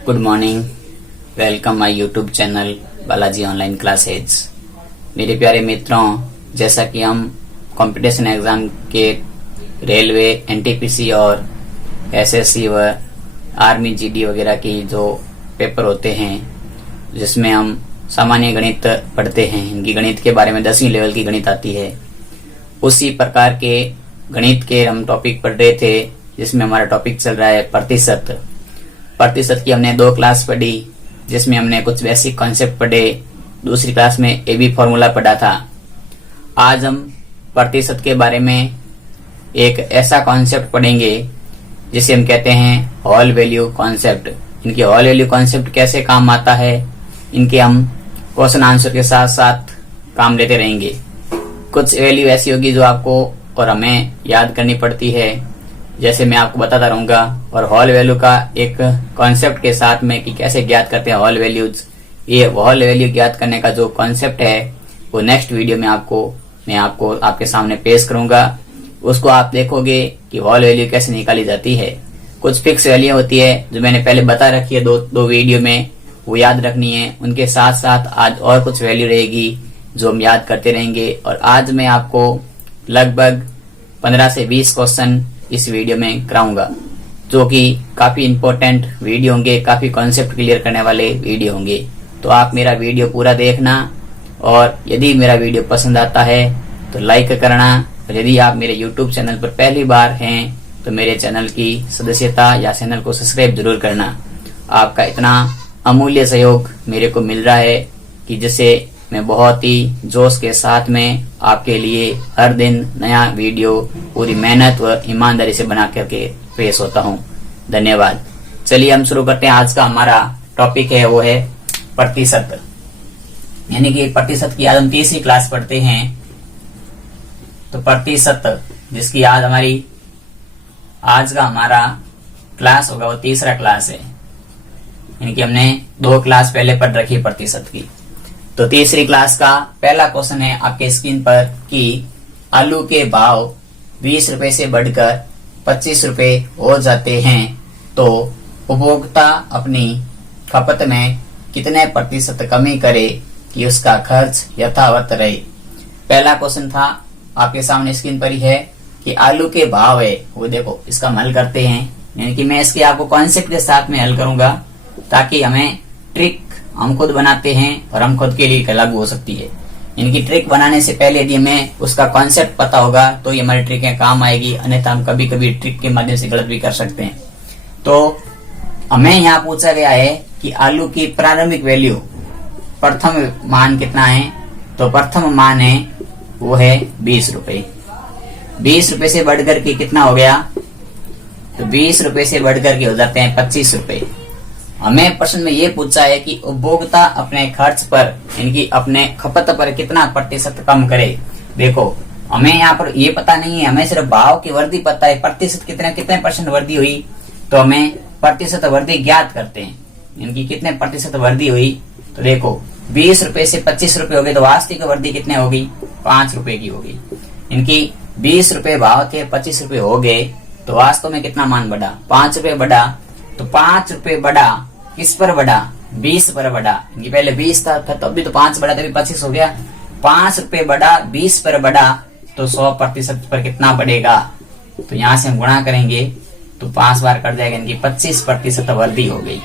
Good morning. Welcome my YouTube channel Balaji online classes. मेरे प्यारे मित्रों, जैसा कि हम कंपटीशन एग्जाम के रेलवे, एनटीपीसी और एसएससी व आर्मी जीडी वगैरह की जो पेपर होते हैं जिसमें हम सामान्य गणित पढ़ते हैं, इनकी गणित के बारे में 10वीं लेवल की गणित आती है, उसी प्रकार के गणित के हम टॉपिक पढ़ रहे थे जिसमें हमारा टॉपिक चल रहा है प्रतिशत की हमने 2 क्लास पढ़ी जिसमें हमने कुछ बेसिक कॉन्सेप्ट पढ़े। दूसरी क्लास में एबी फॉर्मूला पढ़ा था। आज हम प्रतिशत के बारे में एक ऐसा कॉन्सेप्ट पढ़ेंगे जिसे हम कहते हैं होल वैल्यू कॉन्सेप्ट। इनके होल वैल्यू कॉन्सेप्ट कैसे काम आता है, इनके हम क्वेश्चन आंसर के साथ साथ काम लेते रहेंगे। कुछ वैल्यू ऐसी होगी जो आपको और हमें याद करनी पड़ती है, जैसे मैं आपको बताता रहूंगा, और होल वैल्यू का एक कॉन्सेप्ट के साथ में कि कैसे ज्ञात करते हैं होल वैल्यूज। ये होल वैल्यू ज्ञात करने का जो कॉन्सेप्ट है वो नेक्स्ट वीडियो में मैं आपको आपके सामने पेश करूंगा। उसको आप देखोगे कि होल वैल्यू कैसे निकाली जाती है। कुछ फिक्स वैल्यू होती है जो मैंने पहले बता रखी है दो वीडियो में, वो याद रखनी है। उनके साथ साथ आज और कुछ वैल्यू रहेगी जो हम याद करते रहेंगे। और आज मैं आपको लगभग 15 से 20 क्वेश्चन इस वीडियो में कराऊंगा जो कि काफी इंपॉर्टेंट वीडियो होंगे, काफी कॉन्सेप्ट क्लियर करने वाले वीडियो होंगे। तो आप मेरा वीडियो पूरा देखना, और यदि मेरा वीडियो पसंद आता है तो लाइक करना, और यदि आप मेरे यूट्यूब चैनल पर पहली बार हैं तो मेरे चैनल की सदस्यता या चैनल को सब्सक्राइब जरूर करना। आपका इतना अमूल्य सहयोग मेरे को मिल रहा है कि जिससे मैं बहुत ही जोश के साथ में आपके लिए हर दिन नया वीडियो पूरी मेहनत व ईमानदारी से बना करके पेश होता हूँ। धन्यवाद। चलिए हम शुरू करते हैं। आज का हमारा टॉपिक है वो है प्रतिशत, यानी कि प्रतिशत की आज हम तीसरी क्लास पढ़ते हैं। तो प्रतिशत जिसकी आज का हमारा क्लास होगा वो तीसरा क्लास है, यानी कि हमने 2 क्लास पहले पढ़ रखी प्रतिशत की। तो तीसरी क्लास का पहला क्वेश्चन है आपके स्क्रीन पर कि आलू के भाव 20 रुपए से बढ़कर 25 रुपए हो जाते हैं तो उपभोक्ता अपनी खपत में कितने प्रतिशत कमी करे कि उसका खर्च यथावत रहे। पहला क्वेश्चन था आपके सामने स्क्रीन पर ही है कि आलू के भाव है वो, देखो इसका हम हल करते हैं, यानी कि मैं इसके आपको कॉन्सेप्ट के साथ में हल करूंगा ताकि हमें ट्रिक हम खुद बनाते हैं और हम खुद के लिए लागू हो सकती है। इनकी ट्रिक बनाने से पहले यदि हमें उसका कॉन्सेप्ट पता होगा तो ये हमारी ट्रिक काम आएगी, अन्यथा हम कभी कभी ट्रिक के माध्यम से गलत भी कर सकते हैं। तो हमें यहाँ पूछा गया है कि आलू की प्रारंभिक वैल्यू, प्रथम मान कितना है, तो प्रथम मान है वो है 20 रुपए। 20 रुपए से बढ़कर के कितना हो गया, तो 20 रुपए से बढ़कर के हो जाते हैं 25 रुपए। हमें प्रश्न में ये पूछा है कि उपभोक्ता अपने खर्च पर, यानी अपने खपत पर कितना प्रतिशत कम करे। देखो हमें यहाँ पर ये पता नहीं है, हमें सिर्फ भाव की वृद्धि पता है, प्रतिशत कितने परसेंट वृद्धि हुई, तो हमें प्रतिशत वृद्धि ज्ञात करते हैं, यानी कितने प्रतिशत वृद्धि हुई। तो देखो 20 रुपए से 25 रुपए हो गए तो वास्तविक वृद्धि कितने होगी, 5 रुपए की होगी। इनकी 20 रुपए भाव थे, 25 रुपए हो गए, तो वास्तव में कितना मान बढ़ा, 5 रुपए बढ़ा। तो 5 रुपए बढ़ा, किस पर बढ़ा, 20 पर बढ़ा। ये पहले 20 था तो अभी तो 5 बढ़ा, तभी 25 हो गया। 5 रुपए बढ़ा, 20 पर बढ़ा, तो 100% पर कितना बढ़ेगा, तो यहाँ से हम गुणा करेंगे तो 5 बार कट जाएगा, यानी 25% वृद्धि हो गई।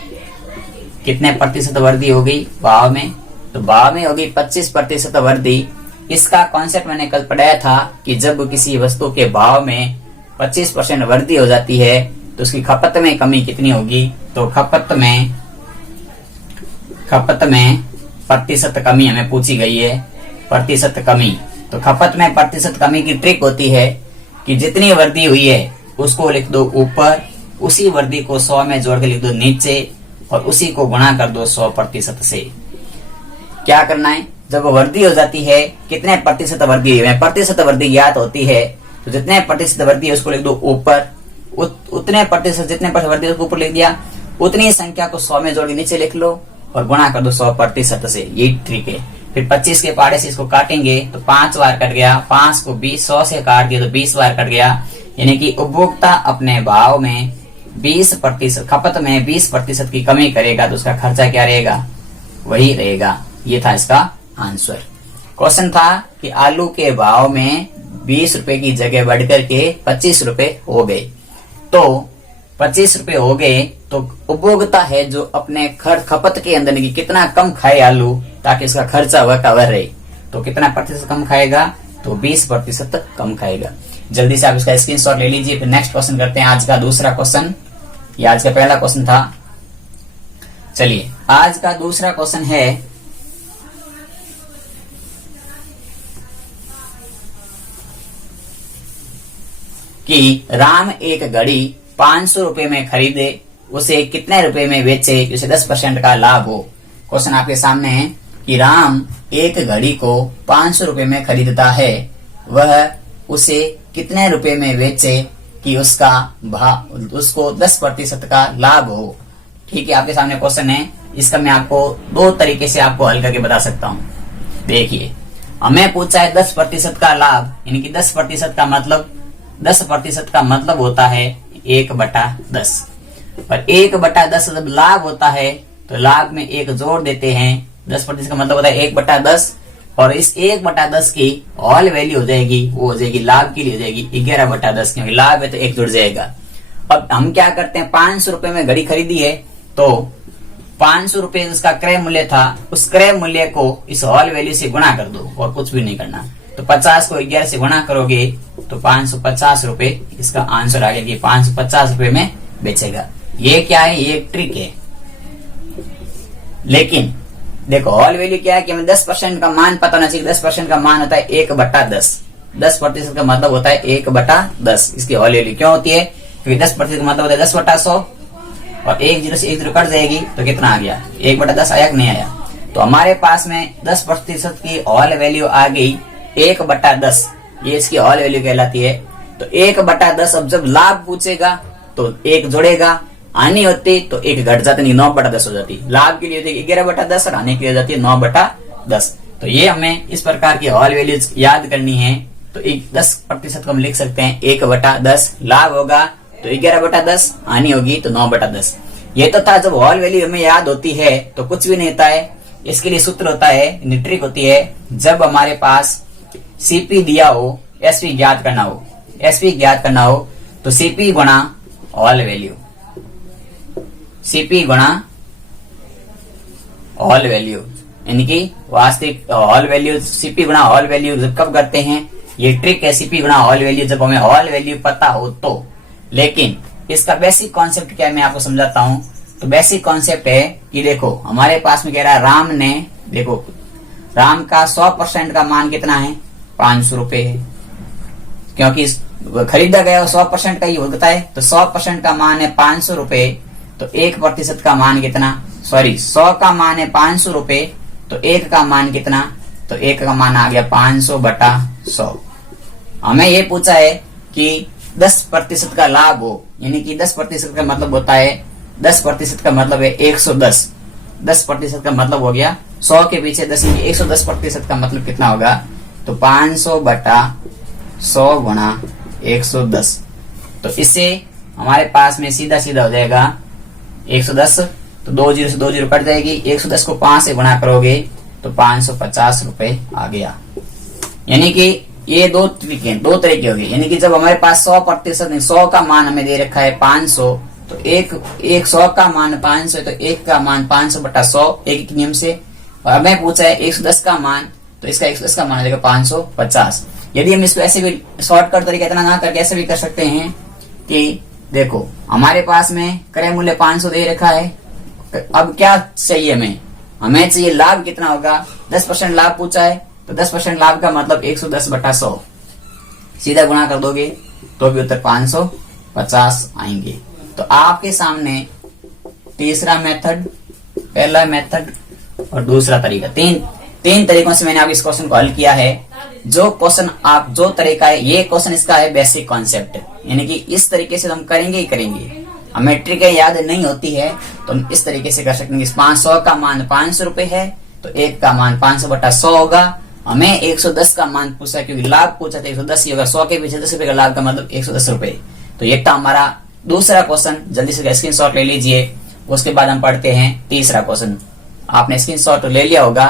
कितने प्रतिशत वृद्धि हो गई भाव में, तो भाव में होगी 25% वृद्धि। इसका कॉन्सेप्ट मैंने कल पढ़ाया था कि जब किसी वस्तु के भाव में 25% वृद्धि हो जाती है तो उसकी खपत में कमी कितनी होगी, तो खपत में प्रतिशत कमी हमें पूछी गई है। प्रतिशत कमी, तो खपत में प्रतिशत कमी की ट्रिक होती है कि जितनी वृद्धि हुई है उसको लिख दो ऊपर, उसी वृद्धि को 100 में जोड़ के लिख दो नीचे, और उसी को गुणा कर दो 100% से। क्या करना है, जब वृद्धि हो जाती है कितने प्रतिशत वृद्धि हुई, प्रतिशत वृद्धि ज्ञात होती है, तो जितने प्रतिशत वृद्धि है उसको लिख दो ऊपर, उतने प्रतिशत जितने प्रतिशत वृद्धि उसको ऊपर लिख दिया, उतनी संख्या को 100 में जोड़ के नीचे लिख लो और गुणा कर दो 100% से। ये ट्रिक है। फिर 25 के पहाड़े से इसको काटेंगे तो 5 बार कट गया, 5 को 100 से काट दिया तो 20 बार कट गया, यानी कि उपभोक्ता अपने भाव में 20% खपत में 20% की कमी करेगा तो उसका खर्चा क्या रहेगा, वही रहेगा। ये था इसका आंसर। क्वेश्चन था कि आलू के भाव में 20 रुपए की जगह बढ़कर के 25 रुपए हो गए, तो 25 रुपए हो गए तो उपभोक्ता है जो अपने खपत के अंदर की कितना कम खाए आलू ताकि इसका खर्चा वह कवर रहे, तो कितना प्रतिशत कम खाएगा, तो 20% कम खाएगा। जल्दी से आप इसका स्क्रीनशॉट ले लीजिए। फिर नेक्स्ट क्वेश्चन करते हैं, आज का दूसरा क्वेश्चन। ये आज का पहला क्वेश्चन था। चलिए आज का दूसरा क्वेश्चन है कि राम एक घड़ी 500 रुपए में खरीदे, उसे कितने रुपए में बेचे कि उसे 10% का लाभ हो। क्वेश्चन आपके सामने है कि राम एक घड़ी को 500 रुपए में खरीदता है, वह उसे कितने रुपए में बेचे कि उसको 10% का लाभ हो। ठीक है, आपके सामने क्वेश्चन है। इसका मैं आपको दो तरीके से आपको हल करके बता सकता हूँ। देखिए, हमें पूछा है 10% का लाभ, यानी कि 10% का मतलब 10% का मतलब होता है 1/10, और 1/10 जब लाभ होता है तो लाभ में एक जोड़ देते हैं। 10% का मतलब होता है 1/10, और इस 1/10 की ऑल वैल्यू हो जाएगी, वो हो जाएगी लाभ के लिए हो जाएगी 11/10, क्योंकि लाभ है तो एक जुड़ जाएगा। अब हम क्या करते हैं, 500 रुपए में घड़ी खरीदी है तो 500 रुपए जिसका क्रय मूल्य था, उस क्रय मूल्य को इस ऑल वैल्यू से गुणा कर दो और कुछ भी नहीं करना। तो 50 को 11 से गुणा करोगे तो 550 रुपए इसका आंसर आ गया कि 550 रुपए में बेचेगा। ये क्या है, ये एक ट्रिक है। लेकिन देखो ऑल वैल्यू क्या है कि हमें 10% का मान पता होना चाहिए। 10% का मान होता है 1/10। 10% का मतलब होता है 1/10। इसकी ऑल वैल्यू क्यों होती है, क्योंकि 10% का मतलब होता है 10/100, और 1 0 से 1 0 कट जाएगी तो कितना आ गया, 1/10 आया कि नहीं आया। तो हमारे पास में 10% की ऑल वैल्यू आ गई 1/10, ये इसकी ऑल वैल्यू कहलाती है। तो 1/10 अब जब लाभ पूछेगा तो 1 जोड़ेगा, हानि होती तो 1 घट जाती, नहीं 9/10 हो जाती। लाभ के लिए होती 11/10 और हानि के लिए हो जाती है 9/10। तो ये हमें इस प्रकार की ऑल वैल्यूज याद करनी है। तो 10% को हम लिख सकते हैं 1/10, लाभ होगा तो 11/10, हानि होगी तो 9/10। ये तो था जब ऑल वैल्यू हमें याद होती है तो कुछ भी नहीं होता है। इसके लिए सूत्र होता है, ट्रिक होती है, जब हमारे पास सीपी दिया हो, एसपी ज्ञात करना हो, एसपी ज्ञात करना हो तो सीपी गुणा ऑल वैल्यू, सीपी गुणा ऑल वैल्यू, यानी कि वास्तविक ऑल वैल्यू, सीपी गुणा ऑल वैल्यू जब कब करते हैं, ये ट्रिक है सीपी गुणा ऑल वैल्यू, जब हमें ऑल वैल्यू पता हो तो। लेकिन इसका बेसिक कॉन्सेप्ट क्या है मैं आपको समझाता हूं। तो बेसिक कॉन्सेप्ट है कि देखो हमारे पास में कह रहा है राम ने, देखो राम का 100% का मान कितना है, 500 रुपए है, क्योंकि खरीदा गया 100% का ही होता है। तो 100% का मान है 500 रुपए, तो 1% का मान कितना, सॉरी 100 का मान है 500 रुपए, तो 1 का मान कितना, तो 1 का मान आ गया 500/100। हमें ये पूछा है कि 10% का लाभ हो, यानी कि 10% का मतलब होता है, 10% का मतलब है 110। 10% का मतलब हो गया 100 के पीछे 10, 110% का मतलब कितना होगा, तो 500/100 गुणा 110। तो इससे हमारे पास में सीधा सीधा हो जाएगा 110, तो 2 0 से 2 0 कट जाएगी, 110 को 5 से गुणा करोगे तो 550 रुपए आ गया। यानी कि ये दो तरीके हो गए। यानी कि जब हमारे पास 100%, 100 का मान हमें दे रखा है 500, तो एक 100 का मान 500 है तो 1 का मान 500/100 एक नियम से। और हमें पूछा है 110 का मान, तो इसका 110 का मान देगा 550। यदि हम इसको ऐसे भी शॉर्टकट तरीका इतना ना करके ऐसे भी कर सकते हैं कि देखो हमारे पास में क्रय मूल्य 500 दे रखा है, अब क्या चाहिए हमें चाहिए लाभ कितना होगा, 10% लाभ पूछा है, तो 10% लाभ का मतलब 110/100, सीधा गुणा कर दोगे तो भी उत्तर 550 आएंगे। तो आपके सामने तीसरा मेथड, पहला मेथड और दूसरा तरीका, तीन तरीकों से मैंने आप इस क्वेश्चन को हल किया है। जो तरीका है, ये क्वेश्चन इसका है बेसिक कॉन्सेप्ट, यानी कि इस तरीके से हम करेंगे ही करेंगे। हमें ट्रिकें याद नहीं होती है तो हम इस तरीके से कर सकते हैं। 500 का मान 500 रुपए है तो 1 का मान 500/100 होगा। हमें 110 का मान पूछा क्योंकि लाभ पूछा था 110 ही होगा, 100 के पीछे 10 रुपए का लाभ का मतलब 110 रुपए। तो एक था हमारा दूसरा क्वेश्चन जल्दी से स्क्रीनशॉट ले लीजिए, उसके बाद हम पढ़ते हैं तीसरा क्वेश्चन। आपने स्क्रीनशॉट ले लिया होगा।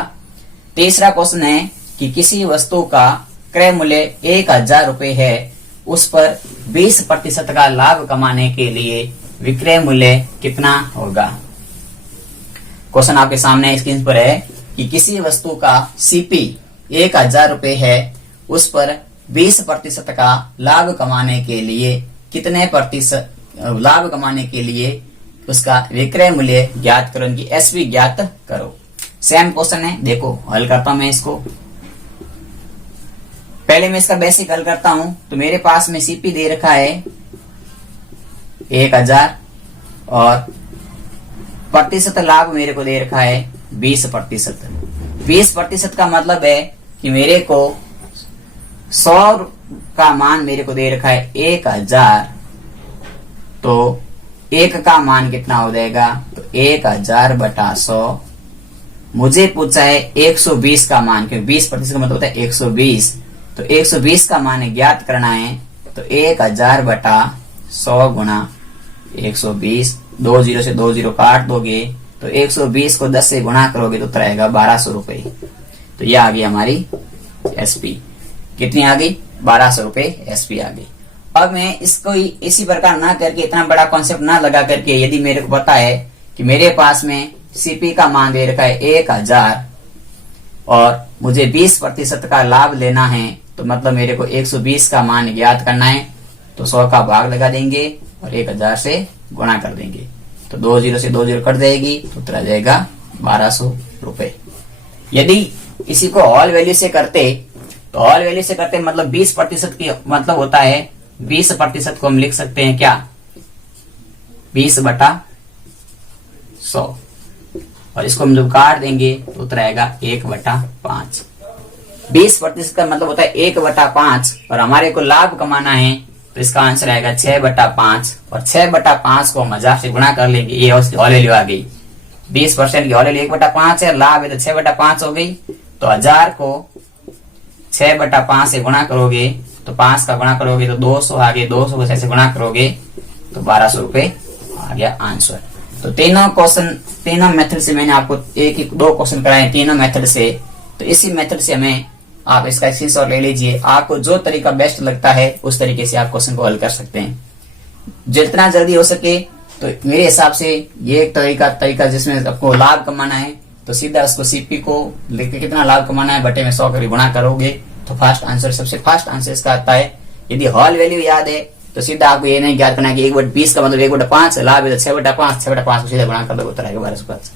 तीसरा क्वेश्चन है कि किसी वस्तु का क्रय मूल्य 1000 रुपए है, उस पर 20% का लाभ कमाने के लिए विक्रय मूल्य कितना होगा। क्वेश्चन आपके सामने स्क्रीन पर है कि किसी वस्तु का सीपी 1000 रुपए है, उस पर 20% का लाभ कमाने के लिए कितने प्रतिशत लाभ कमाने के लिए उसका विक्रय मूल्य ज्ञात करो, इनकी एसपी ज्ञात करो। सेम क्वेश्चन है, देखो हल करता हूं मैं इसको। पहले मैं इसका बेसिक हल करता हूं। तो मेरे पास में सीपी दे रखा है 1000 और प्रतिशत लाभ मेरे को दे रखा है 20%। 20% का मतलब है कि मेरे को 100 का मान मेरे को दे रखा है 1000, तो 1 का मान कितना हो जाएगा, तो 1000 बटा 100। मुझे पूछा है 120 का मान, क्योंकि 20% का मतलब होता है 120, तो 120 का मान ज्ञात करना है। तो 1000 बटा 100 गुणा 120, 20 से 20 काट दोगे तो 120 को 10 से गुणा करोगे तो रहेगा 1200 रुपए। तो ये आ गई हमारी एसपी। कितनी आ गई, 1200 रुपए एसपी आ गई। अब मैं इसको इसी प्रकार ना करके, इतना बड़ा कॉन्सेप्ट ना लगा करके, यदि मेरे को पता है कि मेरे पास में सीपी का मान दे रखा है 1000 और मुझे 20% का लाभ लेना है, तो मतलब मेरे को 120 का मान ज्ञात करना है, तो 100 का भाग लगा देंगे और 1000 से गुणा कर देंगे, तो 20 से 20 कट जाएगी, तो उत्तर आ जाएगा 1200 रुपए। यदि इसी को ऑल वैल्यू से करते, तो ऑल वैल्यू से करते मतलब 20% की मतलब होता है 20% को हम लिख सकते हैं क्या, 20 बटा 100, और इसको हम जब काट देंगे तो उत्तर आएगा 1 बटा 5। 20% का मतलब होता है 1 बटा 5, और हमारे को लाभ कमाना है, तो इसका आंसर आएगा 6 बटा 5, और 6 बटा 5 को हम 1000 से गुणा कर लेंगे। ये उसकी ऑल वैल्यू आ गई। 20% की ऑल वैल्यू 1 बटा 5 है, लाभ है तो 6 बटा 5 हो गई। तो 1000 को 6 बटा 5 से गुणा करोगे तो 5 का गुणा करोगे तो 200 आ गए, 200 को 6 से गुणा करोगे तो 1200 रुपए आ गया आंसर। तो तीनों क्वेश्चन, तीनों मेथड से मैंने आपको एक एक 2 क्वेश्चन कराए तीनों मेथड से। तो इसी मेथड से हमें आप इसका स्क्रीनशॉट ले लीजिए। आपको जो तरीका बेस्ट लगता है उस तरीके से आप क्वेश्चन को हल कर सकते हैं, जितना जल्दी हो सके। तो मेरे हिसाब से ये एक तरीका जिसमें आपको लाभ कमाना है, तो सीधा उसको सीपी को लिख के कितना लाभ कमाना है बटे में 100 कर गुणा करोगे तो फास्ट आंसर, सबसे फास्ट आंसर इसका आता है। यदि हॉल वैल्यू याद है तो सीधा आपको ये नहीं ज्ञात करना है कि 1/20 का मतलब 1/5 लाभ है, तो 6 बटा 5 को सीधा गुणा कर दो, उत्तर आएगा 1205।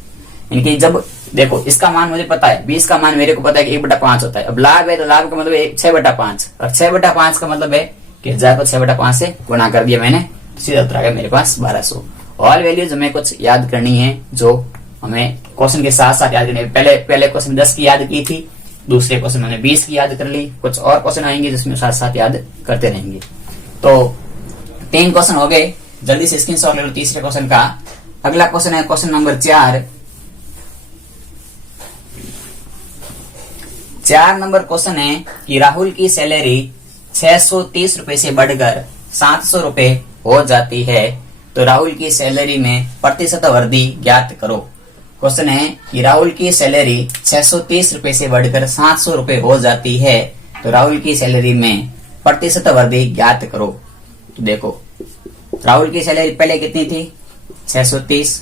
इनकी जब देखो इसका मान मुझे पता है, 20 का मान मेरे को पता है कि 1/5 होता है। अब लाभ है तो लाभ का मतलब 6 बटा 5, और 6 बटा 5 का मतलब है कि 1000 को 6 बटा 5 से गुणा कर दिया मैंने, तो सीधा उत्तर आ गया मेरे पास 1200। ऑल वैल्यूज हमें कुछ याद करनी है, जो हमें क्वेश्चन के साथ साथ याद करनी है। पहले क्वेश्चन 10 की याद की थी, दूसरे क्वेश्चन मैंने 20 की याद कर ली, कुछ और क्वेश्चन आएंगे जिसमें साथ साथ याद करते रहेंगे। तो 3 क्वेश्चन हो गए, जल्दी से स्क्रीनशॉट ले लो तीसरे क्वेश्चन का। अगला क्वेश्चन है क्वेश्चन नंबर 4। 4 नंबर क्वेश्चन है कि राहुल की सैलरी 630 रुपए से बढ़कर 700 रुपए हो जाती है, तो राहुल की सैलरी में प्रतिशत वृद्धि ज्ञात करो। क्वेश्चन है कि राहुल की सैलरी 630 रुपए से बढ़कर 700 रुपए हो जाती है, तो राहुल की सैलरी में प्रतिशत वृद्धि ज्ञात करो। तो देखो राहुल की सैलरी पहले कितनी थी 630,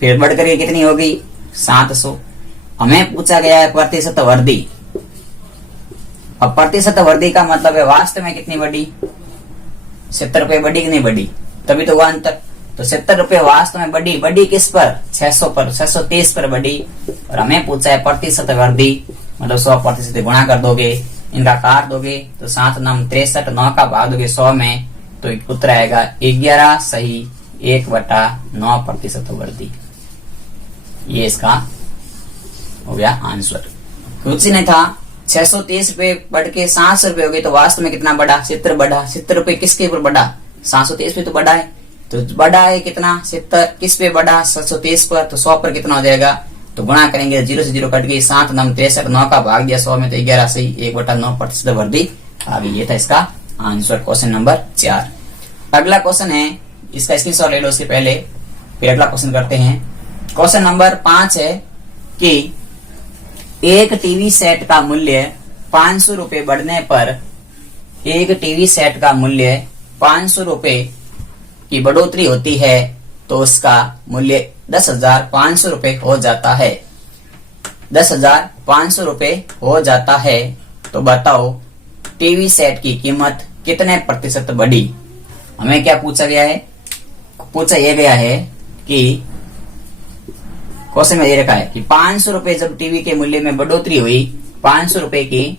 फिर बढ़कर के कितनी हो गई 700। हमें पूछा गया है प्रतिशत वृद्धि। अब प्रतिशत वृद्धि का मतलब है वास्तव में कितनी बढ़ी, 70 रुपए बढ़ी कि नहीं बढ़ी, तभी तो हुआ अंतर। तो 70 रुपए वास्तव में बढ़ी किस पर, 600 पर, 630 पर बढ़ी। और हमें पूछा है प्रतिशत वृद्धि, मतलब 100% गुणा कर दोगे, इनका काट दोगे तो 7 9 63, 9 का भाग दोगे 100 में, तो उत्तर आएगा 11 सही 1/9% वृद्धि। ये इसका हो गया आंसर। कुछ नहीं था, 630 रुपए बढ़ के 700 रुपए हो गए, तो वास्तव में कितना बढ़ा, 70 बढ़ा। 70 रुपए किसके ऊपर बढ़ा, 730 पे तो बढ़ा है। तो बढ़ा है कितना 70, किस पे बढ़ा 730 पर, तो 100 पर कितना हो जाएगा, तो गुणा करेंगे 0 से 0 कट गई, 7 9 63, 9 का भाग दिया 100 में, तो 11 सही 1/9% वृद्धि आ गई। ये था इसका आंसर क्वेश्चन नंबर 4। अगला क्वेश्चन है, इसका स्क्रीनशॉट ले लो उसके पहले, फिर अगला क्वेश्चन करते हैं। क्वेश्चन नंबर 5 है कि एक टीवी सेट का मूल्य 500 रुपए बढ़ने पर, एक टीवी सेट का मूल्य 500 रुपए की बढ़ोतरी होती है तो उसका मूल्य 10,500 रुपए हो जाता है। 10,500 रुपए हो जाता है तो बताओ टीवी सेट की कीमत कितने प्रतिशत बढ़ी। हमें क्या पूछा गया है, पूछा यह गया है कि क्वेश्चन में दे रखा है कि 500 रुपए जब टीवी के मूल्य में बढ़ोतरी हुई, 500 रुपए की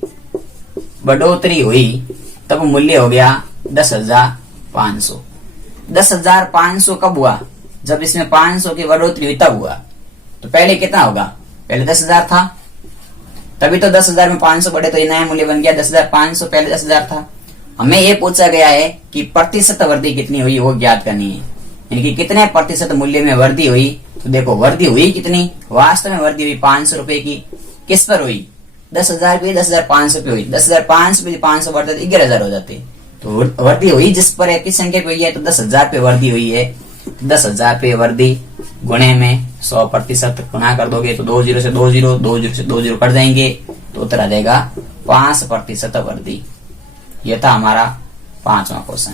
बढ़ोतरी हुई, तब मूल्य हो गया 10,500। 10,500 कब हुआ, जब इसमें 500 की बढ़ोतरी हुई तब हुआ। तो पहले कितना होगा, पहले 10,000 था, तभी तो 10,000 में 500 बढ़े तो ये नया मूल्य बन गया 10,500, पहले 10,000 था। हमें ये पूछा गया है कि प्रतिशत वृद्धि कितनी हुई वो ज्ञात करनी है, यानी कि कितने प्रतिशत मूल्य में वृद्धि हुई। तो देखो वृद्धि हुई कितनी, वास्तव में वृद्धि हुई 500 रुपए की। किस पर हुई, 10,000 पे 10,500 पे हुई। 10,500 पे 500 बढ़ते तो 11,000 हो जाते। तो वृद्धि हुई जिस पर किस संख्या पे हुई है, तो 10,000 पे वृद्धि हुई है। 10,000 पे वृद्धि गुणे में 100% गुणा कर दोगे तो 2 0 से 2 0, 2 0 से 2 0 कट जाएंगे तो उत्तर आ जाएगा 5% वृद्धि। यह था हमारा 5वां क्वेश्चन।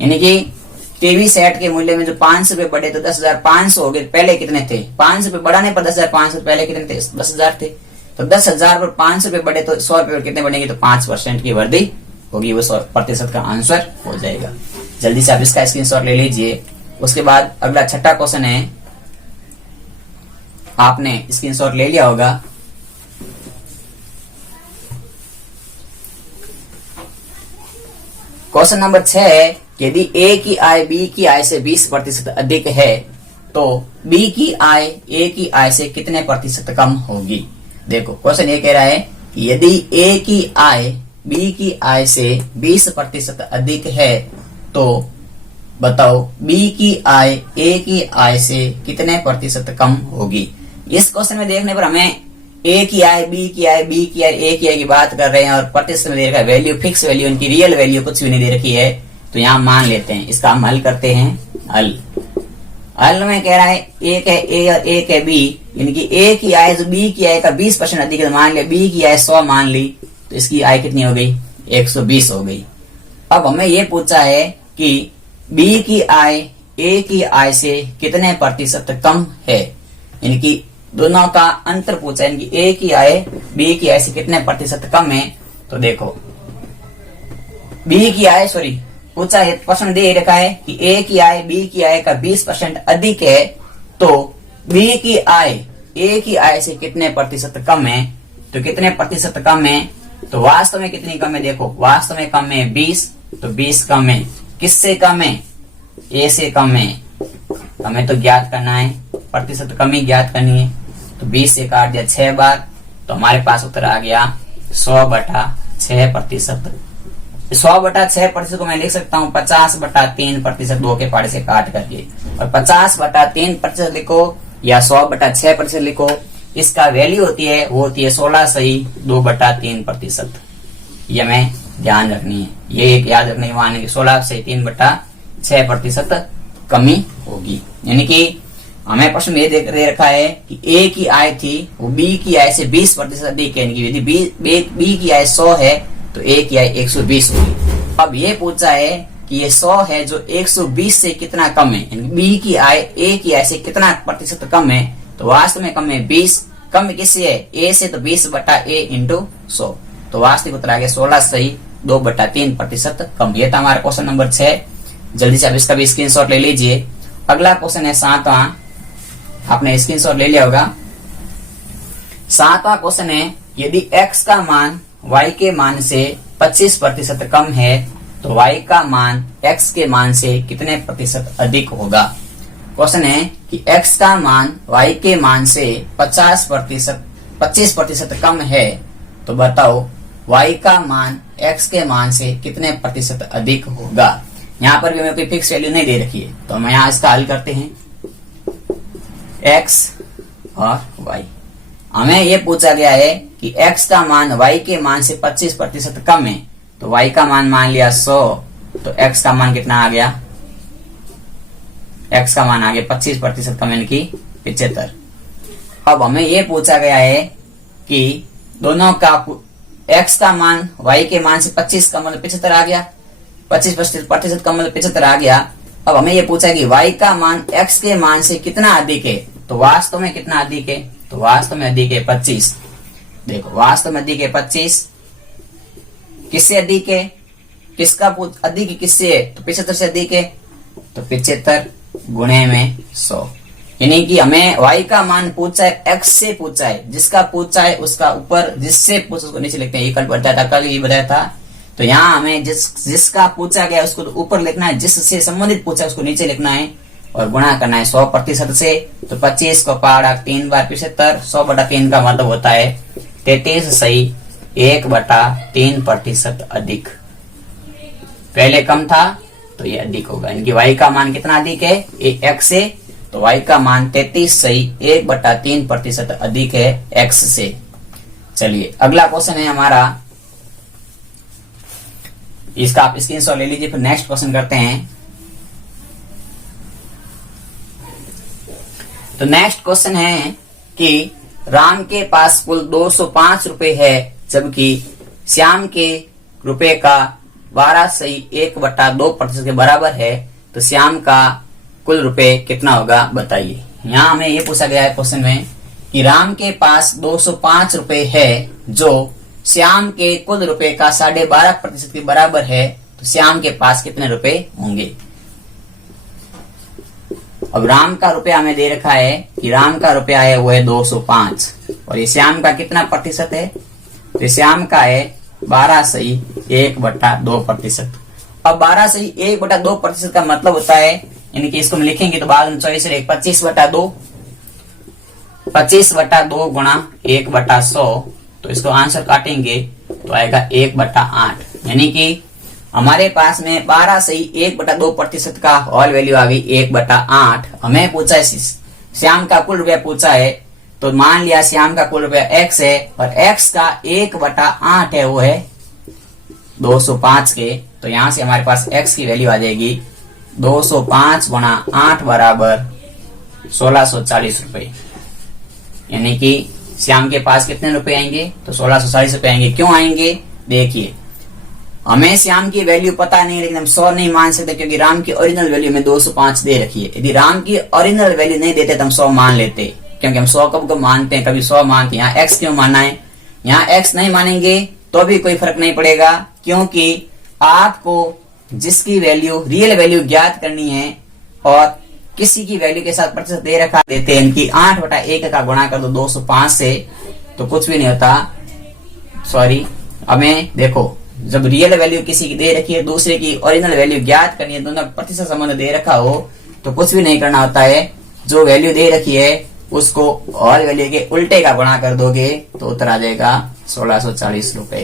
यानी कि टीवी सेट के मूल्य में जो 500 रुपए बढ़े तो 10,500 हो गए। पहले कितने थे, 500 रुपए बढ़ाने पर 10,500, पहले कितने थे, 10,000 थे। तो 10,000 पर 500 रुपए बढ़े तो 100 रुपए पर कितने बढ़ेंगे, तो 5% की वृद्धि होगी। वो 100% का आंसर हो जाएगा। जल्दी से आप इसका स्क्रीनशॉट ले लीजिए। उसके बाद अगला छठा क्वेश्चन है, आपने स्क्रीनशॉट ले लिया होगा। क्वेश्चन नंबर 6 है, यदि ए की आय बी की आय से 20% अधिक है तो बी की आय ए की आय से कितने प्रतिशत कम होगी। देखो क्वेश्चन ये कह रहा है कि यदि ए की आय बी की आय से 20% अधिक है तो बताओ बी की आय ए की आय से कितने प्रतिशत कम होगी। इस क्वेश्चन में देखने पर हमें ए की आय बी की आय बी की आय ए की आय की बात कर रहे हैं और प्रतिशत में दे रखा है वैल्यू, फिक्स वैल्यू, इनकी रियल वैल्यू कुछ भी नहीं दे रखी है। तो यहाँ मान लेते हैं, इसका हम हल करते हैं। हल में कह रहा है एक है ए और एक है बी, यानी कि ए की आय जो बी की आय का 20% अधिक है, मान लिया बी की आय 100 मान ली तो इसकी आय कितनी हो गई, 120 हो गई। अब हमें ये पूछा है कि बी की आय ए की आय से कितने प्रतिशत कम है, यानी कि दोनों का अंतर पूछा है, यानी कि ए की आय बी की आय से कितने प्रतिशत कम है। तो देखो बी की आय पूछा है, प्रश्न दे रखा है कि ए की आय बी की आय का 20% अधिक है तो बी की आय ए की आय से कितने प्रतिशत कम है। तो कितने प्रतिशत कम है, तो वास्तव में कितनी कम है, देखो वास्तव में कम है 20, तो 20 कम है, किससे कम है, ए से कम है। हमें तो ज्ञात करना है, प्रतिशत कमी ज्ञात करनी है। तो 20 से काट दिया 6 बार तो हमारे पास उत्तर आ गया 100/6%। 100/6% को मैं लिख सकता हूँ 50/3%, 2 के पाड़े से काट करके, और 50/3% लिखो या 100/6% लिखो। इसका वैल्यू होती है, वो होती है 16/2/3%। ये हमें ध्यान रखनी है, ये एक याद रखने की मान है कि 16/3/6% कमी होगी। यानी कि हमें प्रश्न में दे रखा है कि ए की आय थी वो बी की आय से 20% अधिक है, यानी कि यदि बी की आय 100 है तो ए की आय 120 होगी। अब ये पूछा है कि ये 100 है जो 120 से कितना कम है, यानी बी की आय ए की आय से कितना प्रतिशत कम है। तो वास्तव में कम है 20, कम किससे है, ए से, तो 20/a × 100। तो वास्तविक उत्तर आ गया 16/2/3% कम। ये था हमारा क्वेश्चन नंबर 6। जल्दी से आप इसका भी स्क्रीनशॉट ले लीजिए। अगला क्वेश्चन है 7वां, आपने स्क्रीनशॉट ले लिया होगा। 7वां क्वेश्चन है, यदि x का मान y के मान से 25% कम है तो y का मान x के मान से कितने प्रतिशत अधिक होगा। क्वेश्चन है कि x का मान y के मान से 25% कम है तो बताओ y का मान x के मान से कितने प्रतिशत अधिक होगा। यहाँ पर भी हमें कोई फिक्स वैल्यू नहीं दे रखी है तो हम यहाँ इसका हल करते हैं। x और y, हमें यह पूछा गया है कि x का मान y के मान से 25% कम है तो y का मान लिया 100, तो x का मान कितना आ गया एक्स का मान आ गया 25% कम यानी कि 75। अब हमें ये पूछा गया है कि दोनों का एक्स का मान वाई के मान से 25 का मतलब 75 आ गया, 25% का मतलब 75 आ गया। अब हमें ये पूछा कि वाई का मान एक्स के मान से कितना अधिक है, तो वास्तव में कितना अधिक है, तो वास्तव में अधिक है 25। देखो वास्तव में अधिक है 25, किससे अधिक है, किसका अधिक है, किससे है, तो 75 से अधिक है, तो 75 गुणे में 100, यानी कि हमें y का मान पूछा है, x से पूछा है, जिसका पूछा है उसका ऊपर, जिससे पूछा उसको नीचे लिखते हैं। ये कल बताया था, कल ये बताया था। तो यहाँ हमें जिसका पूछा गया उसको तो ऊपर लिखना है, जिससे संबंधित पूछा है उसको नीचे लिखना है और गुणा करना है 100% से। तो 25 को पहाड़ा 3 बार 75, 100/3 का मतलब होता है 33 सही 1/3% अधिक। पहले कम था तो ये अधिक होगा, इनकी y का मान कितना अधिक है x से, तो y का मान 33 सही 1/3% अधिक है x से। चलिए अगला क्वेश्चन है हमारा, इसका आप स्क्रीनशॉट ले लीजिए, फिर नेक्स्ट क्वेश्चन करते हैं। तो नेक्स्ट क्वेश्चन है कि राम के पास कुल 205 रुपए है, जबकि श्याम के रुपए का 12 सही 1/2% के बराबर है, तो श्याम का कुल रुपए कितना होगा बताइए। यहाँ हमें ये पूछा गया है क्वेश्चन में कि राम के पास 205 रुपए है जो श्याम के कुल रुपए का 12.5% के बराबर है, तो श्याम के पास कितने रुपए होंगे। अब राम का रुपया हमें दे रखा है कि राम का रुपया है वो है 205 और ये श्याम का कितना प्रतिशत है, तो श्याम का है 12 सही 1/2%। अब 12 सही 1/2% का मतलब होता है, यानी कि इसको हम लिखेंगे तो बाद में 24 25/2, 25/2 गुणा 1/100, तो इसको आंसर काटेंगे तो आएगा 1/8, यानी कि हमारे पास में 12 सही 1/2% का होल वैल्यू आ गई 1/8। हमें पूछा है श्याम का कुल रुपया पूछा है, तो मान लिया श्याम का कुल रुपया x है और x का 1/8 है, वो है 205 के। तो यहां से हमारे पास x की वैल्यू आ जाएगी 205 गुणा 8 बराबर 1640 रुपए, यानी कि श्याम के पास कितने रुपए आएंगे, तो 1640 रुपए आएंगे। क्यों आएंगे, देखिए हमें श्याम की वैल्यू पता नहीं, लेकिन हम 100 नहीं मान सकते क्योंकि राम की ओरिजिनल वैल्यू में 205 दे रखी है। यदि राम की ओरिजिनल वैल्यू नहीं देते तो हम 100 मान लेते, क्योंकि हम 100 कब मानते हैं, कभी 100 मानते हैं। यहाँ x क्यों मानना है, यहाँ x नहीं मानेंगे तो भी कोई फर्क नहीं पड़ेगा, क्योंकि आपको जिसकी वैल्यू रियल वैल्यू ज्ञात करनी है और किसी की वैल्यू के साथ प्रतिशत दे रखा देते हैं, इनकी 8/1 का गुणा कर दो 205 से तो कुछ भी नहीं होता। सॉरी, हमें देखो जब रियल वैल्यू किसी की दे रखी है, दूसरे की ओरिजिनल वैल्यू ज्ञात करनी है, दोनों प्रतिशत संबंध दे रखा हो तो कुछ भी नहीं करना होता है। जो वैल्यू दे रखी है उसको होल वैल्यू के उल्टे का गुणा कर दोगे तो उत्तर आ जाएगा 1640 रुपए,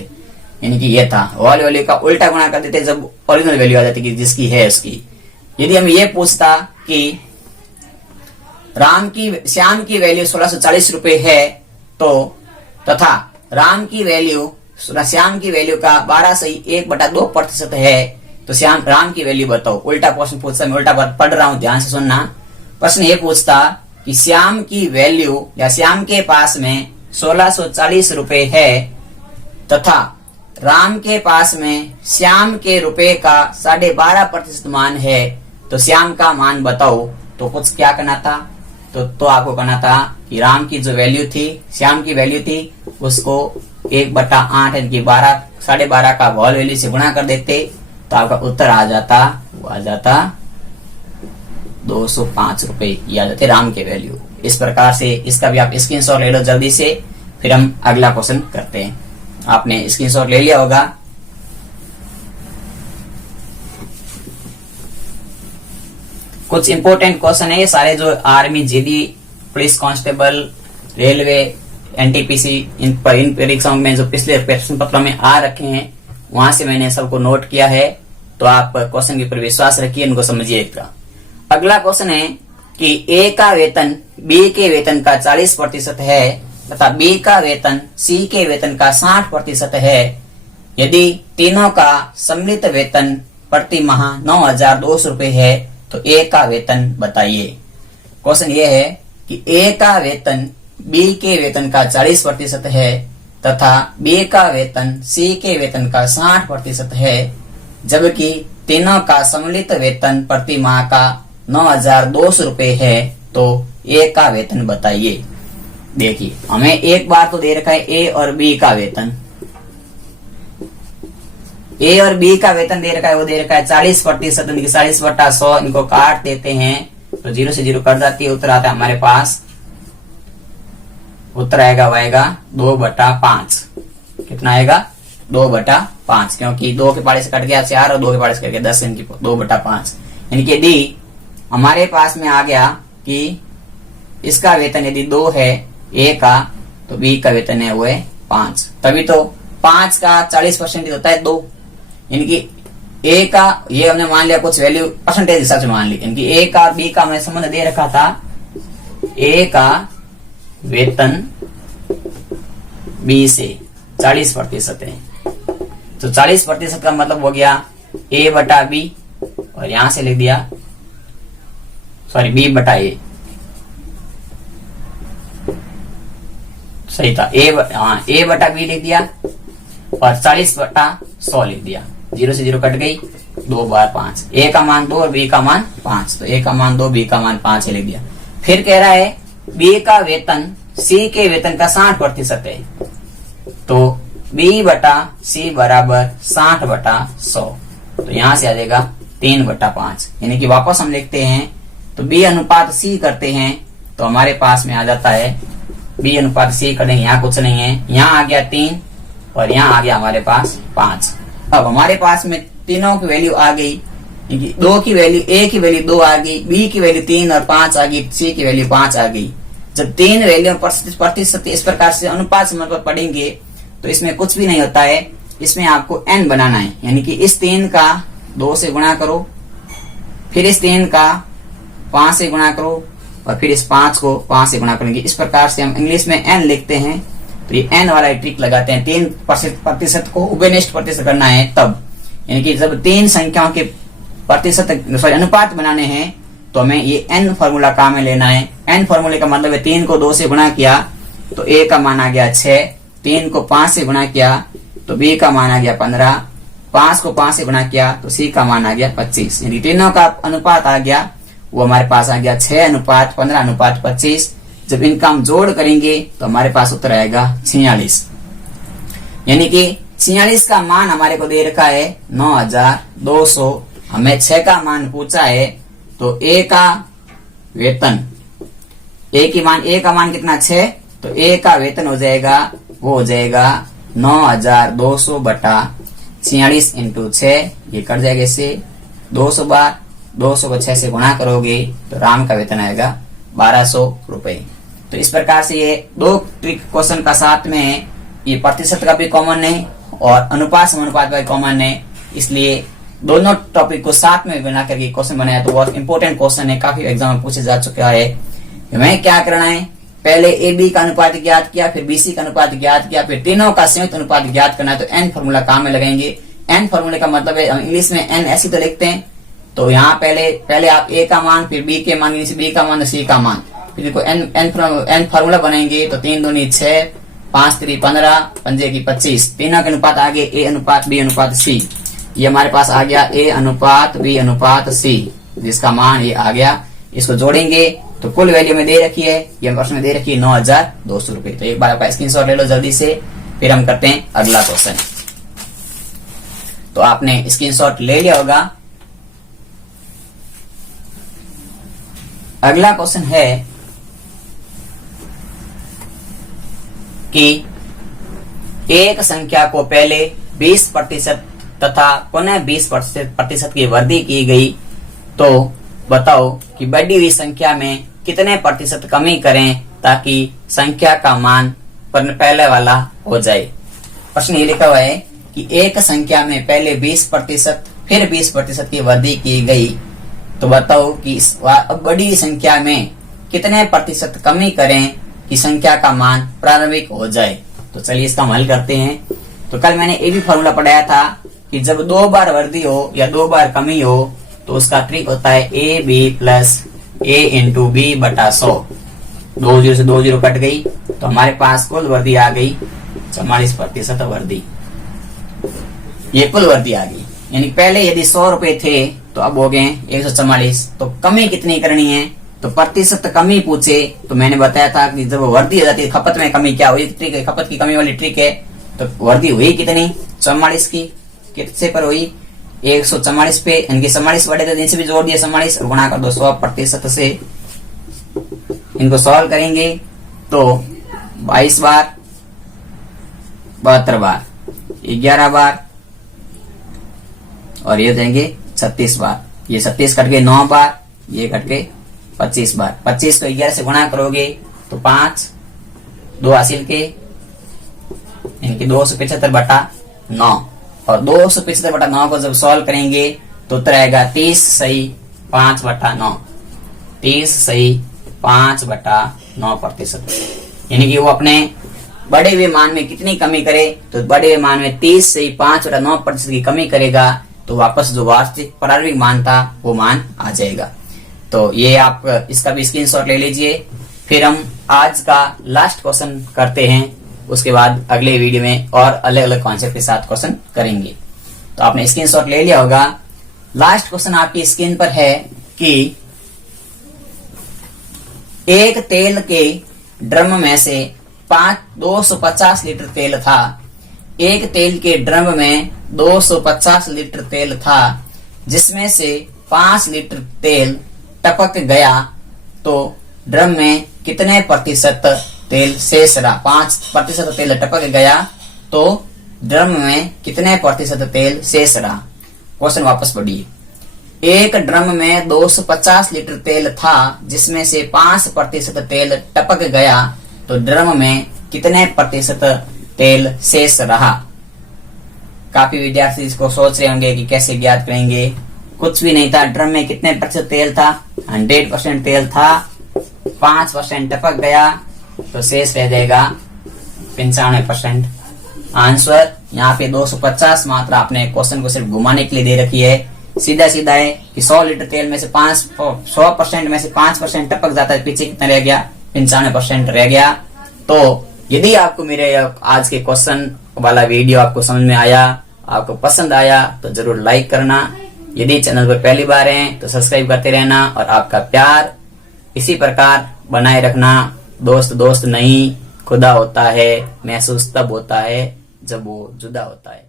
यानी कि ये था होल वैल्यू का उल्टा गुणा कर देते जब ओरिजिनल वैल्यू आ जाती कि जिसकी है उसकी। यदि हम ये पूछता कि श्याम की वैल्यू 1640 रुपए है, तो तथा राम की वैल्यू श्याम की वैल्यू का 12 सही 1/2% है, तो राम की वैल्यू बताओ। उल्टा क्वेश्चन पूछता, मैं उल्टा पढ़ रहा हूं, ध्यान से सुनना। प्रश्न ये पूछता कि श्याम की वैल्यू या श्याम के पास में 1640 रुपए है तथा राम के पास में श्याम के रुपए का 12.5% मान है, तो श्याम का मान बताओ। तो कुछ क्या करना था, तो आपको करना था कि राम की जो वैल्यू थी, श्याम की वैल्यू थी, उसको 1/8 यानी 12.5 का होल वैल्यू से गुणा कर देते तो आपका उत्तर आ जाता, वो आ जाता 205 रुपए, ये आ जाते राम के वैल्यू। इस प्रकार से इसका भी आप स्क्रीनशॉट ले लो जल्दी से, फिर हम अगला क्वेश्चन करते हैं। आपने स्क्रीनशॉट ले लिया होगा। कुछ इंपॉर्टेंट क्वेश्चन है ये सारे, जो army, GD, police constable, railway, NTPC इन परीक्षाओं में जो पिछले प्रश्न पत्रों में आ रखे हैं वहां से मैंने सबको नोट किया है, तो आप क्वेश्चन के ऊपर विश्वास रखिए, इनको समझिएगा। अगला क्वेश्चन है कि ए का वेतन बी के वेतन का 40% है तथा बी का वेतन सी के वेतन का 60% है। यदि तीनों का सम्मिलित वेतन प्रति माह 9,200 रुपए है, तो ए का वेतन बताइए। क्वेश्चन ये है कि ए का वेतन बी के वेतन का 40% है तथा बी का वेतन सी के वेतन का 60% है, जबकि तीनों का सम्मिलित वेतन प्रति माह का 9,200 रुपए है, तो ए का वेतन बताइए। देखिए हमें एक बार तो दे रखा है ए और बी का वेतन, ए और बी का वेतन दे रखा है, वो दे रखा है 40%, 40/100 इनको काट देते हैं तो 0 से 0 कट जाती है, उत्तर आता है हमारे पास, उत्तर आएगा 2/5। कितना आएगा? 2/5, क्योंकि 2 के पाड़े से कट गया 4 और 2 के पाड़े से कट गया 10, इनकी 2/5। यानी कि डी हमारे पास में आ गया कि इसका वेतन यदि 2 है ए का, तो बी का वेतन है वो है 5। तभी तो 5 का 40% होता है 2, यानी कि ए का ये हमने मान लिया कुछ वैल्यू परसेंटेज हिसाब से मान ली, यानी कि ए का और बी का हमने संबंध दे रखा था, ए का वेतन बी से 40% है, तो 40% का मतलब हो गया ए बटा बी, और यहां से लिख दिया सॉरी बी बटा ए, सही था, ए बटा बी लिख दिया और 40/100 लिख दिया, 0 से 0 कट गई, 2 बार 5, ए का मान 2 और बी का मान 5, तो ए का मान 2 बी का मान 5 लिख दिया। फिर कह रहा है बी का वेतन सी के वेतन का 60% है, तो बी बटा सी बराबर 60/100, तो यहां से आ जाएगा 3/5, यानी कि वापस हम लिखते हैं तो बी अनुपात सी करते हैं तो हमारे पास में आ जाता है बी अनुपात सी करेंगे, यहाँ कुछ नहीं है, यहाँ आ गया 3 और यहाँ आ गया हमारे पास 5। अब हमारे पास में तीनों की वैल्यू आ गई, 2 की वैल्यू, ए की वैल्यू 2 आ गई, बी की वैल्यू 3 और 5 आ गई, सी की वैल्यू 5 आ गई। जब 3 वैल्यू प्रतिशत इस प्रकार से अनुपात समझ पर पढ़ेंगे तो इसमें कुछ भी नहीं होता है, इसमें आपको n बनाना है, यानी कि इस 3 का 2 से गुणा करो, फिर इस 3 का 5 से गुणा करो और फिर इस 5 को 5 से गुणा करेंगे। इस प्रकार से हम इंग्लिश में n लिखते हैं, तो ये n वाला ट्रिक लगाते हैं। 3% को उभयनिष्ठ प्रतिशत करना है तब, यानी कि जब 3 संख्याओं के प्रतिशत अनुपात बनाने हैं तो हमें ये n फॉर्मूला काम में लेना है। n फॉर्मूले का मतलब है 3 को 2 से गुणा किया तो a का मान आ गया 6, 3 को 5 से गुणा किया तो b का मान आ गया 15, 5 को 5 से गुणा किया तो c का मान आ गया 25, यानी तीनों का अनुपात आ गया, वो हमारे पास आ गया 6:15:25। जब इनका हम जोड़ करेंगे तो हमारे पास उत्तर आएगा 46, यानी कि 46 का मान हमारे को दे रखा है 9,200, हमें 6 का मान पूछा है, तो ए का वेतन, ए का मान कितना 6, तो ए का वेतन हो जाएगा, वो हो जाएगा 9,200 बटा 46 × 6, ये कट जाएगा इससे 200 बार, 200 को 6 से गुणा करोगे तो राम का वेतन आएगा 1,200 रुपए। तो इस प्रकार से ये 2 ट्रिक क्वेश्चन का साथ में है, ये प्रतिशत का भी कॉमन है और अनुपात समानुपात का भी कॉमन है, इसलिए दोनों टॉपिक को साथ में बना करके क्वेश्चन बनाया, तो बहुत इंपॉर्टेंट क्वेश्चन है, काफी एग्जाम में पूछे जा चुका है। हमें क्या करना है, पहले ए बी का अनुपात ज्ञात किया, फिर बी सी का अनुपात ज्ञात किया, फिर तीनों का संयुक्त अनुपात ज्ञात करना है, तो एन फॉर्मूला काम में लगाएंगे। एन फॉर्मूले का मतलब है, हम इंग्लिश में एन ऐसी तो लिखते हैं, तो यहाँ पहले आप ए का मान, फिर बी के मान, बी का मान, सी का मान, फिर देखो एन फॉर्मूला बनाएंगे तो 3 दूनी 6, 5 3 15, 5 25, तीनों के अनुपात आगे ए अनुपात बी अनुपात सी, ये हमारे पास आ गया ए अनुपात बी अनुपात सी, जिसका मान ये आ गया। इसको जोड़ेंगे तो कुल वैल्यू में दे रखी है, ये प्रश्न में दे रखी है 9,200 रुपए। तो एक बार आपका स्क्रीनशॉट ले लो जल्दी से, फिर हम करते हैं अगला क्वेश्चन। तो आपने स्क्रीनशॉट ले लिया होगा। अगला क्वेश्चन है कि एक संख्या को पहले 20% तथा पुनः 20% की वृद्धि की गई, तो बताओ कि बढ़ी हुई संख्या में कितने प्रतिशत कमी करें ताकि संख्या का मान पहले वाला हो जाए। प्रश्न ये लिखा हुआ है कि एक संख्या में पहले 20% फिर 20% की वृद्धि की गई, तो बताओ कि बढ़ी हुई संख्या में कितने प्रतिशत कमी करें कि संख्या का मान प्रारंभिक हो जाए। तो चलिए इसका हल करते हैं। तो कल मैंने ये भी फॉर्मूला पढ़ाया था कि जब 2 बार वृद्धि हो या 2 बार कमी हो तो उसका ट्रिक होता है A B plus A into B बटा 100। 2 जीरो से 2 जीरो कट गई तो हमारे पास कुल वर्दी आ गई 44% वर्दी। ये कुल वर्दी आ गई, यानी पहले यदि 100 रुपए थे तो अब हो गए 144। तो कमी कितनी करनी है, तो प्रतिशत कमी पूछे तो मैंने बताया था कि जब वर्दी हो जाती है खपत में कमी क्या हुई, ट्रिक है खपत की कमी वाली ट्रिक है। तो वर्दी हुई कितनी 44 की, कितने पर हुई 144 पे, इनके 44 बड़े थे इनसे भी जोड़ दिया 44 और गुणा कर दो 100% से। इनको सॉल्व करेंगे तो 22 बार, 72 बार, 11 बार और ये देंगे 36 बार। ये 36 कट के 9 बार, ये कट के 25 बार। 25 को 11 से गुणा करोगे तो 5, 2 हासिल के, इनके 275 बटा 9 और 275 बटा 9 को जब सॉल्व करेंगे तो उत्तर आएगा 30 सही 5 बटा 9। 30 सही 5 बटा 9%। यानी कि वो अपने बड़े हुए मान में कितनी कमी करे, तो बड़े हुए मान में 30 सही 5 बटा 9% की कमी करेगा तो वापस जो वास्तविक प्रारंभिक मान था वो मान आ जाएगा। तो ये आप इसका भी स्क्रीनशॉट ले लीजिए। फिर हम आज का लास्ट क्वेश्चन करते हैं, उसके बाद अगले वीडियो में और अलग अलग कॉन्सेप्ट के साथ क्वेश्चन करेंगे। तो आपने स्क्रीनशॉट ले लिया होगा। लास्ट क्वेश्चन आपकी स्क्रीन पर है कि एक तेल के ड्रम में से 250 लीटर तेल था। एक तेल के ड्रम में 250 लीटर तेल था, जिसमें से 5 लीटर तेल टपक गया तो ड्रम में कितने प्रतिशत तेल शेष रहा। 5% तेल टपक गया तो ड्रम में कितने प्रतिशत तेल शेष रहा। क्वेश्चन वापस पढ़िए। एक ड्रम में 250 लीटर तेल था, जिसमें से 5% तेल टपक गया तो ड्रम में कितने प्रतिशत तेल शेष रहा। काफी विद्यार्थी इसको सोच रहे होंगे कि कैसे ज्ञात करेंगे। कुछ भी नहीं था, ड्रम में कितने प्रतिशत तेल था, 100% तेल था, 5% टपक गया तो शेष रह जाएगा 95%। आंसर यहाँ पे 250 मात्रा आपने क्वेश्चन को सिर्फ घुमाने के लिए दे रखी है। सीधा सीधा है कि 100 लीटर तेल में से 100% में से 5% टपक जाता है, पीछे कितना रह गया 95% रह गया। तो यदि आपको मेरे आज के क्वेश्चन वाला वीडियो आपको समझ में आया, आपको पसंद आया तो जरूर लाइक करना। यदि चैनल पर पहली बार हैं तो सब्सक्राइब करते रहना और आपका प्यार इसी प्रकार बनाए रखना। दोस्त नहीं, खुदा होता है महसूस तब होता है जब वो जुदा होता है।